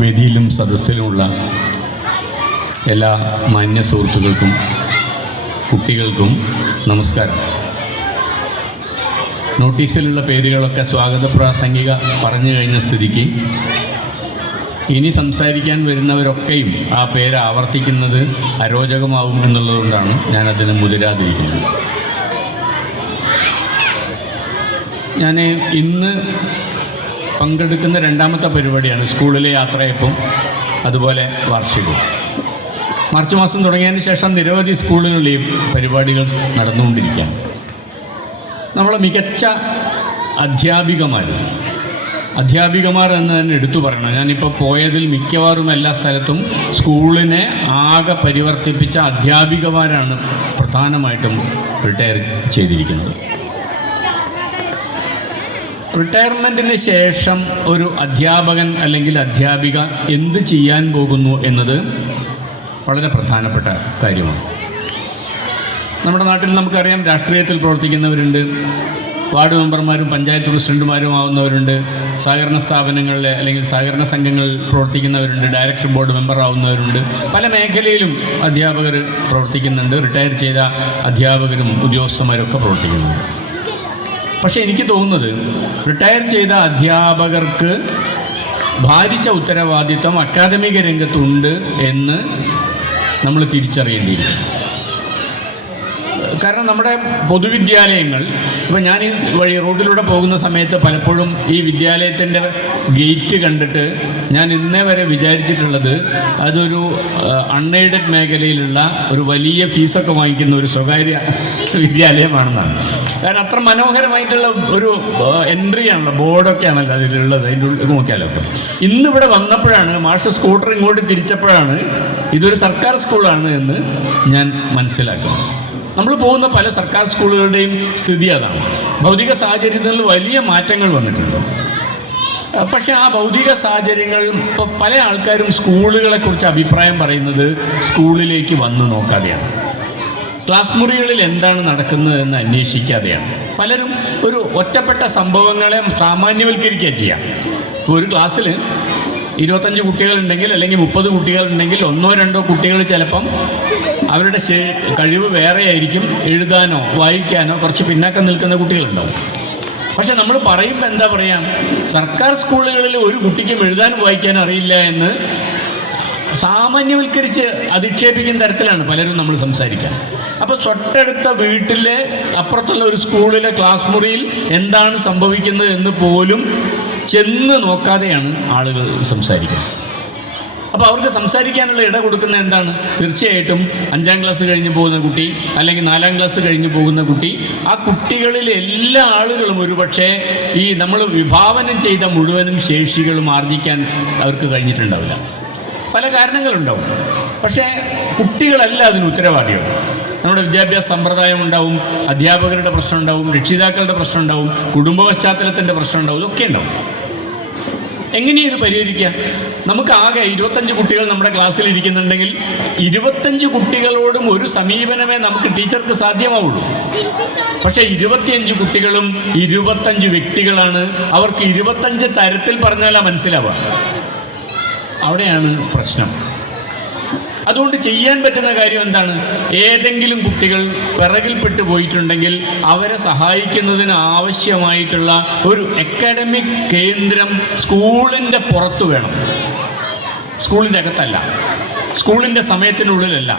വേദിയിലും സദസ്സിലുമുള്ള എല്ലാ മാന്യ സുഹൃത്തുക്കൾക്കും കുട്ടികൾക്കും നമസ്കാരം. നോട്ടീസിലുള്ള പേരുകളൊക്കെ സ്വാഗത പ്രാസംഗിക പറഞ്ഞു കഴിഞ്ഞ സ്ഥിതിക്ക് ഇനി സംസാരിക്കാൻ വരുന്നവരൊക്കെയും ആ പേര് ആവർത്തിക്കുന്നത് അരോചകമാവും എന്നുള്ളതുകൊണ്ടാണ് ഞാനതിന് മുതിരാതിരിക്കുന്നത്. ഞാൻ ഇന്ന് പങ്കെടുക്കുന്ന രണ്ടാമത്തെ പരിപാടിയാണ് സ്കൂളിലെ യാത്രയപ്പും അതുപോലെ വാർഷികവും. മാർച്ച് മാസം തുടങ്ങിയതിന് ശേഷം നിരവധി സ്കൂളുകളിൽ ഈ പരിപാടികൾ നടന്നുകൊണ്ടിരിക്കുകയാണ്. നമ്മളെ മികച്ച അധ്യാപികമാർ എന്ന് തന്നെ എടുത്തു പറയണം. ഞാനിപ്പോൾ പോയതിൽ മിക്കവാറും എല്ലാ സ്ഥലത്തും സ്കൂളിനെ ആകെ പരിവർത്തിപ്പിച്ച അധ്യാപികമാരാണ് പ്രധാനമായിട്ടും റിട്ടയർ ചെയ്തിരിക്കുന്നത്. റിട്ടയർമെൻറ്റിന് ശേഷം ഒരു അധ്യാപകൻ അല്ലെങ്കിൽ അധ്യാപിക എന്ത് ചെയ്യാൻ പോകുന്നു എന്നത് വളരെ പ്രധാനപ്പെട്ട കാര്യമാണ്. നമ്മുടെ നാട്ടിൽ നമുക്കറിയാം, രാഷ്ട്രീയത്തിൽ പ്രവർത്തിക്കുന്നവരുണ്ട്, വാർഡ് മെമ്പർമാരും പഞ്ചായത്ത് പ്രസിഡന്റുമാരും ആവുന്നവരുണ്ട്, സഹകരണ സ്ഥാപനങ്ങളിലെ അല്ലെങ്കിൽ സഹകരണ സംഘങ്ങളിൽ പ്രവർത്തിക്കുന്നവരുണ്ട്, ഡയറക്ടർ ബോർഡ് മെമ്പർ ആവുന്നവരുണ്ട്. പല മേഖലയിലും അധ്യാപകർ പ്രവർത്തിക്കുന്നുണ്ട്. റിട്ടയർ ചെയ്ത അധ്യാപകരും ഉദ്യോഗസ്ഥന്മാരൊക്കെ പ്രവർത്തിക്കുന്നുണ്ട്. പക്ഷേ എനിക്ക് തോന്നുന്നത് റിട്ടയർ ചെയ്ത അധ്യാപകർക്ക് ഭാരിച്ച ഉത്തരവാദിത്വം അക്കാദമിക രംഗത്തുണ്ട് എന്ന് നമ്മൾ തിരിച്ചറിയേണ്ടിയിരിക്കും. കാരണം നമ്മുടെ പൊതുവിദ്യാലയങ്ങൾ, ഇപ്പോൾ ഞാൻ ഈ വഴി റോഡിലൂടെ പോകുന്ന സമയത്ത് പലപ്പോഴും ഈ വിദ്യാലയത്തിൻ്റെ ഗേറ്റ് കണ്ടിട്ട് ഞാൻ ഇന്നേ വരെ വിചാരിച്ചിട്ടുള്ളത് അതൊരു അൺഎയ്ഡഡ് മേഖലയിലുള്ള ഒരു വലിയ ഫീസൊക്കെ വാങ്ങിക്കുന്ന ഒരു സ്വകാര്യ വിദ്യാലയമാണെന്നാണ്. കാരണം അത്ര മനോഹരമായിട്ടുള്ള ഒരു എൻട്രി ആണല്ലോ, ബോർഡൊക്കെ ആണല്ലോ അതിലുള്ളത്. അതിൻ്റെ ഉള്ളിൽ നോക്കിയാലൊക്കെ ഇന്നിവിടെ വന്നപ്പോഴാണ് മാഷ് സ്കൂട്ടർ ഇങ്ങോട്ട് തിരിച്ചപ്പോഴാണ് ഇതൊരു സർക്കാർ സ്കൂളാണ് എന്ന് ഞാൻ മനസ്സിലാക്കുന്നത്. നമ്മൾ പോകുന്ന പല സർക്കാർ സ്കൂളുകളുടെയും സ്ഥിതി അതാണ്. ഭൗതിക സാഹചര്യത്തിൽ വലിയ മാറ്റങ്ങൾ വന്നിട്ടുണ്ട്. പക്ഷേ ആ ഭൗതിക സാഹചര്യങ്ങൾ ഇപ്പോൾ പല ആൾക്കാരും സ്കൂളുകളെക്കുറിച്ച് അഭിപ്രായം പറയുന്നത് സ്കൂളിലേക്ക് വന്ന് നോക്കാതെയാണ്, ക്ലാസ് മുറികളിൽ എന്താണ് നടക്കുന്നതെന്ന് അന്വേഷിക്കാതെയാണ്. പലരും ഒരു ഒറ്റപ്പെട്ട സംഭവങ്ങളെ സാമാന്യവൽക്കരിക്കുക ചെയ്യാം. ഇപ്പോൾ ഒരു ക്ലാസ്സിൽ 25 കുട്ടികളുണ്ടെങ്കിൽ അല്ലെങ്കിൽ 30 കുട്ടികളുണ്ടെങ്കിൽ 1-2 കുട്ടികൾ ചിലപ്പം അവരുടെ കഴിവ് വേറെ ആയിരിക്കും. എഴുതാനോ വായിക്കാനോ കുറച്ച് പിന്നാക്കം നിൽക്കുന്ന കുട്ടികളുണ്ടാവും. പക്ഷെ നമ്മൾ പറയുമ്പോൾ എന്താ പറയാം, സർക്കാർ സ്കൂളുകളിൽ ഒരു കുട്ടിക്കും എഴുതാനും വായിക്കാനും അറിയില്ല എന്ന് സാമാന്യവൽക്കരിച്ച് അധിക്ഷേപിക്കുന്ന തരത്തിലാണ് പലരും നമ്മൾ സംസാരിക്കുക. അപ്പോൾ തൊട്ടടുത്ത വീട്ടിലെ അപ്പുറത്തുള്ള ഒരു സ്കൂളിലെ ക്ലാസ് മുറിയിൽ എന്താണ് സംഭവിക്കുന്നത് എന്ന് പോലും ചെന്ന് നോക്കാതെയാണ് ആളുകൾ സംസാരിക്കുന്നത്. അപ്പോൾ അവർക്ക് സംസാരിക്കാനുള്ള ഇട കൊടുക്കുന്ന എന്താണ്? തീർച്ചയായിട്ടും 5ാം ക്ലാസ് കഴിഞ്ഞ് പോകുന്ന കുട്ടി അല്ലെങ്കിൽ 4ാം ക്ലാസ് കഴിഞ്ഞ് പോകുന്ന കുട്ടി, ആ കുട്ടികളിൽ എല്ലാ ആളുകളും ഒരുപക്ഷെ ഈ നമ്മൾ വിഭാവനം ചെയ്ത മുഴുവനും ശേഷികളും ആർജിക്കാൻ അവർക്ക് കഴിഞ്ഞിട്ടുണ്ടാവില്ല. പല കാരണങ്ങളുണ്ടാവും. പക്ഷേ കുട്ടികളല്ല അതിന് ഉത്തരവാദികൾ. നമ്മുടെ വിദ്യാഭ്യാസ സമ്പ്രദായം ഉണ്ടാവും, അധ്യാപകരുടെ പ്രശ്നം ഉണ്ടാവും, രക്ഷിതാക്കളുടെ പ്രശ്നം ഉണ്ടാവും, കുടുംബ പശ്ചാത്തലത്തിൻ്റെ പ്രശ്നം ഉണ്ടാവും, ഇതൊക്കെ ഉണ്ടാവും. എങ്ങനെയാണ് ഇത് പരിഹരിക്കുക? നമുക്ക് ആകെ 25 കുട്ടികൾ നമ്മുടെ ക്ലാസ്സിൽ ഇരിക്കുന്നുണ്ടെങ്കിൽ 25 കുട്ടികളോടും ഒരു സമീപനമേ നമുക്ക് ടീച്ചർക്ക് സാധ്യമാവുള്ളൂ. പക്ഷേ 25 കുട്ടികളും 25 വ്യക്തികളാണ്. അവർക്ക് 25 തരത്തിൽ പറഞ്ഞാലാ മനസ്സിലാവുക. അവിടെയാണ് പ്രശ്നം. അതുകൊണ്ട് ചെയ്യാൻ പറ്റുന്ന കാര്യം എന്താണ്? ഏതെങ്കിലും കുട്ടികൾ പിറകിൽപ്പെട്ടു പോയിട്ടുണ്ടെങ്കിൽ അവരെ സഹായിക്കുന്നതിന് ആവശ്യമായിട്ടുള്ള ഒരു അക്കാഡമിക് കേന്ദ്രം സ്കൂളിൻ്റെ പുറത്ത് വേണം. സ്കൂളിൻ്റെ അകത്തല്ല, സ്കൂളിൻ്റെ സമയത്തിനുള്ളിലല്ല,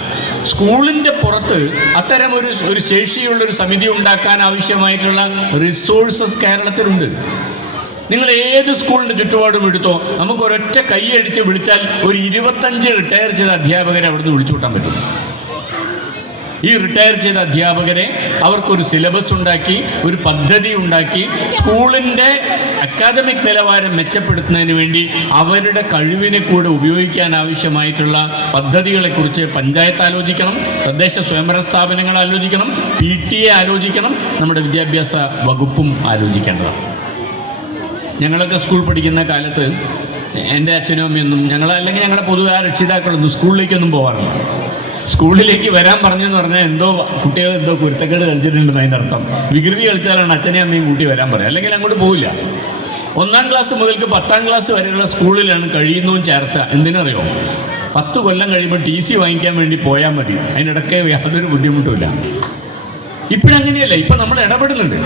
സ്കൂളിൻ്റെ പുറത്ത് അത്തരം ഒരു ശേഷിയുള്ളൊരു സമിതി ഉണ്ടാക്കാൻ ആവശ്യമായിട്ടുള്ള റിസോഴ്സസ് കേരളത്തിലുണ്ട്. നിങ്ങൾ ഏത് സ്കൂളിൻ്റെ ചുറ്റുപാടും എടുത്തോ, നമുക്ക് ഒരൊറ്റ കൈയടിച്ച് വിളിച്ചാൽ ഒരു 25 റിട്ടയർ ചെയ്ത അധ്യാപകരെ അവിടുന്ന് വിളിച്ചു കൂട്ടാൻ പറ്റും. ഈ റിട്ടയർ ചെയ്ത അധ്യാപകരെ അവർക്കൊരു സിലബസ് ഉണ്ടാക്കി, ഒരു പദ്ധതി ഉണ്ടാക്കി, സ്കൂളിൻ്റെ അക്കാദമിക് നിലവാരം മെച്ചപ്പെടുത്തുന്നതിന് വേണ്ടി അവരുടെ കഴിവിനെ കൂടെ ഉപയോഗിക്കാൻ ആവശ്യമായിട്ടുള്ള പദ്ധതികളെക്കുറിച്ച് പഞ്ചായത്ത് ആലോചിക്കണം, തദ്ദേശ സ്വയംഭരണ സ്ഥാപനങ്ങൾ ആലോചിക്കണം, PTA ആലോചിക്കണം, നമ്മുടെ വിദ്യാഭ്യാസ വകുപ്പും ആലോചിക്കേണ്ടതാണ്. ഞങ്ങളൊക്കെ സ്കൂൾ പഠിക്കുന്ന കാലത്ത് എൻ്റെ അച്ഛനും അമ്മയൊന്നും അല്ലെങ്കിൽ ഞങ്ങളുടെ പൊതുവെ ആ രക്ഷിതാക്കളൊന്നും സ്കൂളിലേക്കൊന്നും പോകാറില്ല. സ്കൂളിലേക്ക് വരാൻ പറഞ്ഞു എന്ന് പറഞ്ഞാൽ കുട്ടികൾ എന്തോ കുരുത്തക്കേട് കളിച്ചിട്ടുണ്ടെന്ന് അതിൻ്റെ അർത്ഥം. വികൃതി കളിച്ചാലാണ് അച്ഛനെയും അമ്മയും കൂട്ടി വരാൻ പറയുക, അല്ലെങ്കിൽ അങ്ങോട്ട് പോവില്ല. 1-ാം ക്ലാസ് മുതൽക്ക് 10-ാം ക്ലാസ് വരെയുള്ള സ്കൂളിലാണ് കഴിയുന്നതും ചേർത്തുക. എന്തിനറിയോ? 10 കൊല്ലം കഴിയുമ്പോൾ TC വാങ്ങിക്കാൻ വേണ്ടി പോയാൽ മതി, അതിനിടയ്ക്ക് യാതൊരു ബുദ്ധിമുട്ടുമില്ല. ഇപ്പോഴങ്ങനെയല്ല. ഇപ്പം നമ്മൾ ഇടപെടുന്നുണ്ട്,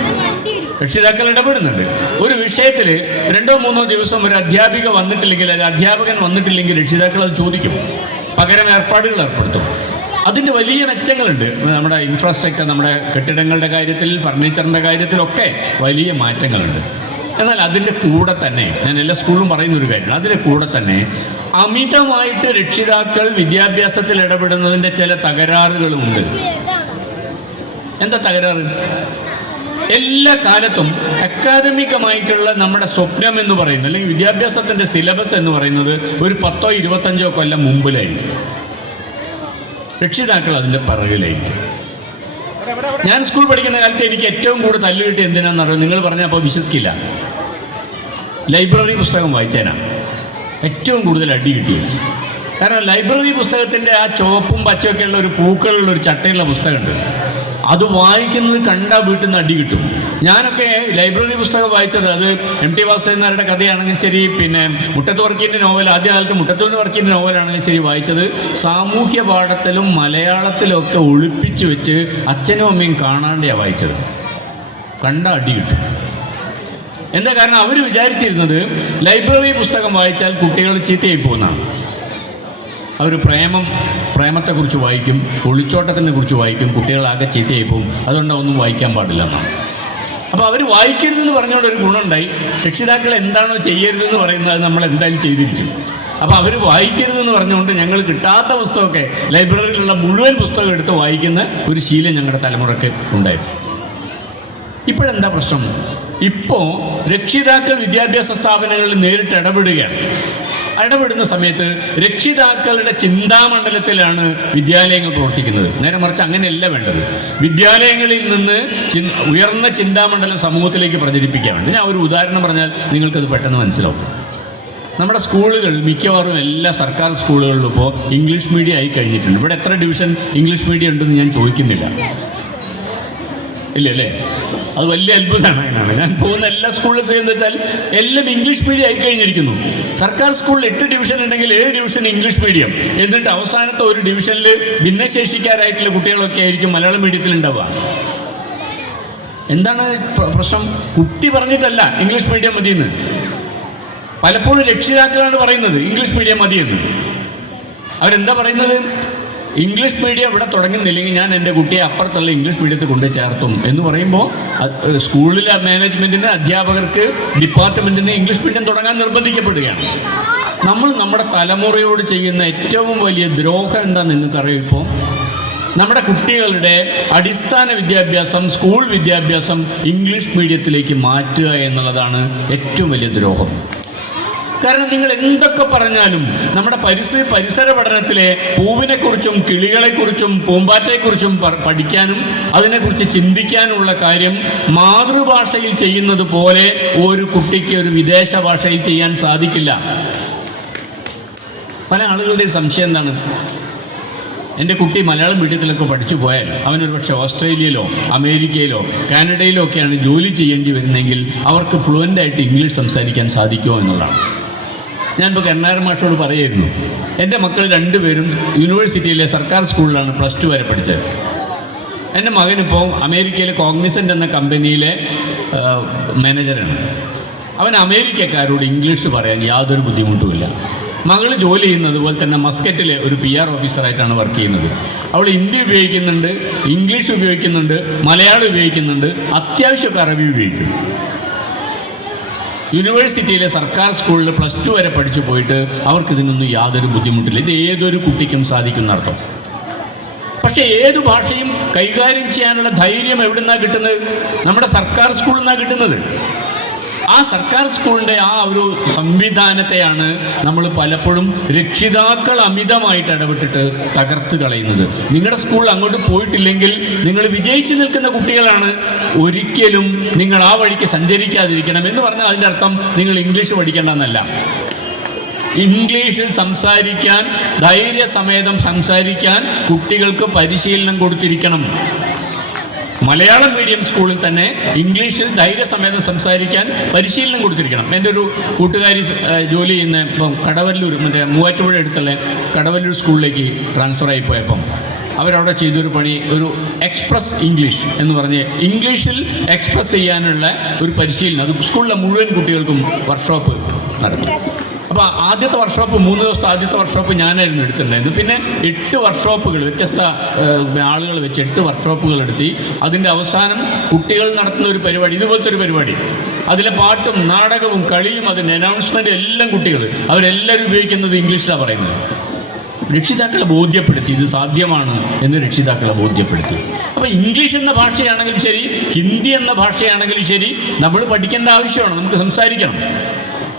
രക്ഷിതാക്കൾ ഇടപെടുന്നുണ്ട്. ഒരു വിഷയത്തിൽ 2-3 ദിവസം ഒരു അധ്യാപിക വന്നിട്ടില്ലെങ്കിൽ, ഒരു അധ്യാപകൻ വന്നിട്ടില്ലെങ്കിൽ രക്ഷിതാക്കൾ അത് ചോദിക്കും, പകരം ഏർപ്പാടുകൾ ഏർപ്പെടുത്തും. അതിൻ്റെ വലിയ മെച്ചങ്ങളുണ്ട്. നമ്മുടെ ഇൻഫ്രാസ്ട്രക്ചർ, നമ്മുടെ കെട്ടിടങ്ങളുടെ കാര്യത്തിൽ, ഫർണിച്ചറിൻ്റെ കാര്യത്തിലൊക്കെ വലിയ മാറ്റങ്ങളുണ്ട്. എന്നാൽ അതിൻ്റെ കൂടെ തന്നെ ഞാൻ എല്ലാ സ്കൂളിലും പറയുന്നൊരു കാര്യമാണ്, അതിൻ്റെ കൂടെ തന്നെ അമിതമായിട്ട് രക്ഷിതാക്കൾ വിദ്യാഭ്യാസത്തിൽ ഇടപെടുന്നതിൻ്റെ ചില തകരാറുകളുമുണ്ട്. എന്താ തകരാറ്? എല്ലാ കാലത്തും അക്കാദമികമായിട്ടുള്ള നമ്മുടെ സ്വപ്നം എന്ന് പറയുന്നത്, അല്ലെങ്കിൽ വിദ്യാഭ്യാസത്തിൻ്റെ സിലബസ് എന്ന് പറയുന്നത് ഒരു 10-25 കൊല്ലം മുമ്പിലായിരിക്കും. രക്ഷിതാക്കൾ അതിൻ്റെ പിറകിലായിരിക്കും. ഞാൻ സ്കൂൾ പഠിക്കുന്ന കാലത്ത് എനിക്ക് ഏറ്റവും കൂടുതൽ തല്ല് കിട്ടി എന്തിനാണെന്ന് അറിയാം? നിങ്ങൾ പറഞ്ഞാൽ അപ്പോൾ വിശ്വസിക്കില്ല. ലൈബ്രറി പുസ്തകം വായിച്ചതിനാണ് ഏറ്റവും കൂടുതൽ അടി കിട്ടിയത്. കാരണം ലൈബ്രറി പുസ്തകത്തിൻ്റെ ആ ചുവപ്പും പച്ചയൊക്കെയുള്ള ഒരു പൂക്കളുള്ള ഒരു ചട്ടയുള്ള പുസ്തകമുണ്ട്. അത് വായിക്കുന്നത് കണ്ടാൽ വീട്ടിൽ നിന്ന് അടി കിട്ടും. ഞാനൊക്കെ ലൈബ്രറി പുസ്തകം വായിച്ചത്, അത് MT വാസുദേവനാരുടെ കഥയാണെങ്കിൽ ശരി, പിന്നെ മുട്ടത്ത് വർക്കീൻ്റെ നോവൽ, ആദ്യകാലത്ത് മുട്ടത്ത് വർക്കീൻ്റെ നോവലാണെങ്കിലും ശരി, വായിച്ചത് സാമൂഹ്യ പാഠത്തിലും മലയാളത്തിലും ഒക്കെ ഒളിപ്പിച്ച് വെച്ച് അച്ഛനും അമ്മയും കാണാണ്ടെയാണ് വായിച്ചത്. കണ്ട അടി കിട്ടും. എന്താ കാരണം? അവർ വിചാരിച്ചിരുന്നത് ലൈബ്രറി പുസ്തകം വായിച്ചാൽ കുട്ടികൾ ചീത്തയായി പോകുന്നതാണ്. അവർ പ്രേമത്തെക്കുറിച്ച് വായിക്കും, ഒളിച്ചോട്ടത്തിനെ കുറിച്ച് വായിക്കും, കുട്ടികളാകെ ചീത്തയായി പോകും, അതുകൊണ്ട് ഒന്നും വായിക്കാൻ പാടില്ല എന്നാണ്. അപ്പോൾ അവർ വായിക്കരുതെന്ന് പറഞ്ഞുകൊണ്ട് ഒരു ഗുണമുണ്ടായി. രക്ഷിതാക്കൾ എന്താണോ ചെയ്യരുതെന്ന് പറയുന്നത് അത് നമ്മൾ എന്തായാലും ചെയ്തിരിക്കും. അപ്പോൾ അവർ വായിക്കരുതെന്ന് പറഞ്ഞുകൊണ്ട് ഞങ്ങൾ കിട്ടാത്ത പുസ്തകമൊക്കെ, ലൈബ്രറിയിലുള്ള മുഴുവൻ പുസ്തകം എടുത്ത് വായിക്കുന്ന ഒരു ശീലം ഞങ്ങളുടെ തലമുറയ്ക്ക് ഉണ്ടായിരുന്നു. ഇപ്പോഴെന്താ പ്രശ്നം? ഇപ്പോൾ രക്ഷിതാക്കൾ വിദ്യാഭ്യാസ സ്ഥാപനങ്ങളിൽ നേരിട്ട് ഇടപെടുകയാണ്. ഇടപെടുന്ന സമയത്ത് രക്ഷിതാക്കളുടെ ചിന്താമണ്ഡലത്തിലാണ് വിദ്യാലയങ്ങൾ പ്രവർത്തിക്കുന്നത്. നേരെ മറിച്ച് അങ്ങനെയല്ല വേണ്ടത്. വിദ്യാലയങ്ങളിൽ നിന്ന് ഉയർന്ന ചിന്താമണ്ഡലം സമൂഹത്തിലേക്ക് പ്രചരിപ്പിക്കാൻ വേണ്ടി ഞാൻ ഒരു ഉദാഹരണം പറഞ്ഞാൽ നിങ്ങൾക്കത് പെട്ടെന്ന് മനസ്സിലാവും. നമ്മുടെ സ്കൂളുകൾ മിക്കവാറും എല്ലാ സർക്കാർ സ്കൂളുകളിലും ഇപ്പോൾ ഇംഗ്ലീഷ് മീഡിയം ആയി കഴിഞ്ഞിട്ടുണ്ട്. ഇവിടെ എത്ര ഡിവിഷൻ ഇംഗ്ലീഷ് മീഡിയം ഉണ്ടെന്ന് ഞാൻ ചോദിക്കുന്നില്ല, ഇല്ലല്ലേ? അത് വലിയ അത്ഭുതമാണ്. അതിനാണ് ഞാൻ പോകുന്ന എല്ലാ സ്കൂളിലും ചെയ്യുന്നത് വെച്ചാൽ എല്ലാം ഇംഗ്ലീഷ് മീഡിയം ആയി കഴിഞ്ഞിരിക്കുന്നു. സർക്കാർ സ്കൂളിൽ 8 ഡിവിഷൻ ഉണ്ടെങ്കിൽ 7 ഡിവിഷൻ ഇംഗ്ലീഷ് മീഡിയം, എന്നിട്ട് അവസാനത്തെ ഒരു ഡിവിഷനിൽ ഭിന്നശേഷിക്കാരായിട്ടുള്ള കുട്ടികളൊക്കെ ആയിരിക്കും മലയാളം മീഡിയത്തിൽ ഉണ്ടാവുക. എന്താണ് പ്രശ്നം? കുട്ടി പറഞ്ഞിട്ടല്ല ഇംഗ്ലീഷ് മീഡിയം മതിയെന്ന്. പലപ്പോഴും രക്ഷിതാക്കളാണ് പറയുന്നത് ഇംഗ്ലീഷ് മീഡിയം മതിയെന്ന്. അവരെന്താ പറയുന്നത്? ഇംഗ്ലീഷ് മീഡിയം ഇവിടെ തുടങ്ങുന്നില്ലെങ്കിൽ ഞാൻ എൻ്റെ കുട്ടിയെ അപ്പുറത്തുള്ള ഇംഗ്ലീഷ് മീഡിയത്തിൽ കൊണ്ടു ചേർത്തും എന്ന് പറയുമ്പോൾ സ്കൂളിലെ മാനേജ്മെൻറ്റിന്, അധ്യാപകർക്ക്, ഡിപ്പാർട്ട്മെൻറ്റിന് ഇംഗ്ലീഷ് മീഡിയം തുടങ്ങാൻ നിർബന്ധിക്കപ്പെടുകയാണ്. നമ്മൾ നമ്മുടെ തലമുറയോട് ചെയ്യുന്ന ഏറ്റവും വലിയ ദ്രോഹം എന്താണെന്ന് നിങ്ങൾക്കറിയാം? ഇപ്പോൾ നമ്മുടെ കുട്ടികളുടെ അടിസ്ഥാന വിദ്യാഭ്യാസം, സ്കൂൾ വിദ്യാഭ്യാസം ഇംഗ്ലീഷ് മീഡിയത്തിലേക്ക് മാറ്റുക എന്നുള്ളതാണ് ഏറ്റവും വലിയ ദ്രോഹം. കാരണം നിങ്ങൾ എന്തൊക്കെ പറഞ്ഞാലും നമ്മുടെ പരിസര പഠനത്തിലെ പൂവിനെക്കുറിച്ചും കിളികളെക്കുറിച്ചും പൂമ്പാറ്റയെക്കുറിച്ചും പഠിക്കാനും അതിനെക്കുറിച്ച് ചിന്തിക്കാനുള്ള കാര്യം മാതൃഭാഷയിൽ ചെയ്യുന്നത് പോലെ ഒരു കുട്ടിക്ക് ഒരു വിദേശ ഭാഷയിൽ ചെയ്യാൻ സാധിക്കില്ല. പല ആളുകളുടെയും സംശയം എന്താണ്? എൻ്റെ കുട്ടി മലയാളം മീഡിയത്തിലൊക്കെ പഠിച്ചു പോയാൽ അവനൊരു പക്ഷേ ഓസ്ട്രേലിയയിലോ അമേരിക്കയിലോ കാനഡയിലോ ഒക്കെയാണ് ജോലി ചെയ്യേണ്ടി വരുന്നതെങ്കിൽ അവർക്ക് ഫ്ലുവൻ്റായിട്ട് ഇംഗ്ലീഷ് സംസാരിക്കാൻ സാധിക്കുമോ എന്നുള്ളതാണ്. ഞാനിപ്പോൾ കരുണാകരൻ മാഷോട് പറയായിരുന്നു, എൻ്റെ മക്കൾ 2 പേരും യൂണിവേഴ്സിറ്റിയിലെ സർക്കാർ സ്കൂളിലാണ് +2 വരെ പഠിച്ചത്. എൻ്റെ മകനിപ്പോൾ അമേരിക്കയിലെ കോഗ്നിസൻ്റ് എന്ന കമ്പനിയിലെ മാനേജറാണ്. അവൻ അമേരിക്കക്കാരോട് ഇംഗ്ലീഷ് പറയാൻ യാതൊരു ബുദ്ധിമുട്ടുമില്ല. മകൾ ജോലി ചെയ്യുന്നത് പോലെ തന്നെ മസ്കറ്റിലെ ഒരു PR ഓഫീസറായിട്ടാണ് വർക്ക് ചെയ്യുന്നത്. അവൾ ഹിന്ദി ഉപയോഗിക്കുന്നുണ്ട്, ഇംഗ്ലീഷ് ഉപയോഗിക്കുന്നുണ്ട്, മലയാളം ഉപയോഗിക്കുന്നുണ്ട്, അത്യാവശ്യമൊക്കെ അറബി ഉപയോഗിക്കും. യൂണിവേഴ്സിറ്റിയിലെ സർക്കാർ സ്കൂളിൽ +2 വരെ പഠിച്ചു പോയിട്ട് അവർക്കിതിനൊന്നും യാതൊരു ബുദ്ധിമുട്ടില്ല. ഇത് ഏതൊരു കുട്ടിക്കും സാധിക്കുന്നർത്ഥം. പക്ഷേ ഏതു ഭാഷയും കൈകാര്യം ചെയ്യാനുള്ള ധൈര്യം എവിടെ നിന്നാണ് കിട്ടുന്നത്? നമ്മുടെ സർക്കാർ സ്കൂളിൽ നിന്നാണ് കിട്ടുന്നത്. ആ സർക്കാർ സ്കൂളിൻ്റെ ആ ഒരു സംവിധാനത്തെയാണ് നമ്മൾ പലപ്പോഴും രക്ഷിതാക്കൾ അമിതമായിട്ട് ഇടപെട്ടിട്ട് തകർത്ത് കളയുന്നത്. നിങ്ങളുടെ സ്കൂൾ അങ്ങോട്ട് പോയിട്ടില്ലെങ്കിൽ നിങ്ങൾ വിജയിച്ചു നിൽക്കുന്ന കുട്ടികളാണ്. ഒരിക്കലും നിങ്ങൾ ആ വഴിക്ക് സഞ്ചരിക്കാതിരിക്കണം എന്ന് പറഞ്ഞാൽ അതിൻ്റെ അർത്ഥം നിങ്ങൾ ഇംഗ്ലീഷ് പഠിക്കേണ്ടെന്നല്ല. ഇംഗ്ലീഷിൽ സംസാരിക്കാൻ, ധൈര്യസമേതം സംസാരിക്കാൻ കുട്ടികൾക്ക് പരിശീലനം കൊടുത്തിരിക്കണം. മലയാളം മീഡിയം സ്കൂളിൽ തന്നെ ഇംഗ്ലീഷിൽ ധൈര്യസമേതം സംസാരിക്കാൻ പരിശീലനം കൊടുത്തിരിക്കണം. എൻ്റെ ഒരു കൂട്ടുകാരി ജോലി ചെയ്യുന്ന ഇപ്പം കടവല്ലൂർ, മറ്റേ മൂവാറ്റുപുഴ അടുത്തുള്ള കടവല്ലൂർ സ്കൂളിലേക്ക് ട്രാൻസ്ഫർ ആയി പോയപ്പം അവരവിടെ ചെയ്തൊരു പണി, ഒരു എക്സ്പ്രസ് ഇംഗ്ലീഷ് എന്ന് പറഞ്ഞ് ഇംഗ്ലീഷിൽ എക്സ്പ്രസ് ചെയ്യാനുള്ള ഒരു പരിശീലനം, അത് സ്കൂളിലെ മുഴുവൻ കുട്ടികൾക്കും വർക്ക്ഷോപ്പ് നടത്തി. അപ്പോൾ ആദ്യത്തെ വർക്ക്ഷോപ്പ് 3 ദിവസത്തെ ആദ്യത്തെ വർക്ക്ഷോപ്പ് ഞാനായിരുന്നു എടുത്തിട്ടുണ്ടായിരുന്നു. പിന്നെ 8 വർക്ക്ഷോപ്പുകൾ വ്യത്യസ്ത ആളുകൾ വെച്ച് 8 വർക്ക്ഷോപ്പുകൾ എടുത്തി. അതിൻ്റെ അവസാനം കുട്ടികൾ നടത്തുന്ന ഒരു പരിപാടി, ഇതുപോലത്തെ ഒരു പരിപാടി, അതിലെ പാട്ടും നാടകവും കളിയും അതിൻ്റെ അനൗൺസ്മെൻറ്റും എല്ലാം കുട്ടികൾ അവരെല്ലാവരും ഉപയോഗിക്കുന്നത് ഇംഗ്ലീഷിലാണ് പറയുന്നത്. രക്ഷിതാക്കളെ ബോധ്യപ്പെടുത്തി ഇത് സാധ്യമാണ് എന്ന് രക്ഷിതാക്കളെ ബോധ്യപ്പെടുത്തി. അപ്പോൾ ഇംഗ്ലീഷ് എന്ന ഭാഷയാണെങ്കിലും ശരി, ഹിന്ദി എന്ന ഭാഷയാണെങ്കിലും ശരി, നമ്മൾ പഠിക്കേണ്ട ആവശ്യമാണ്, നമുക്ക് സംസാരിക്കണം.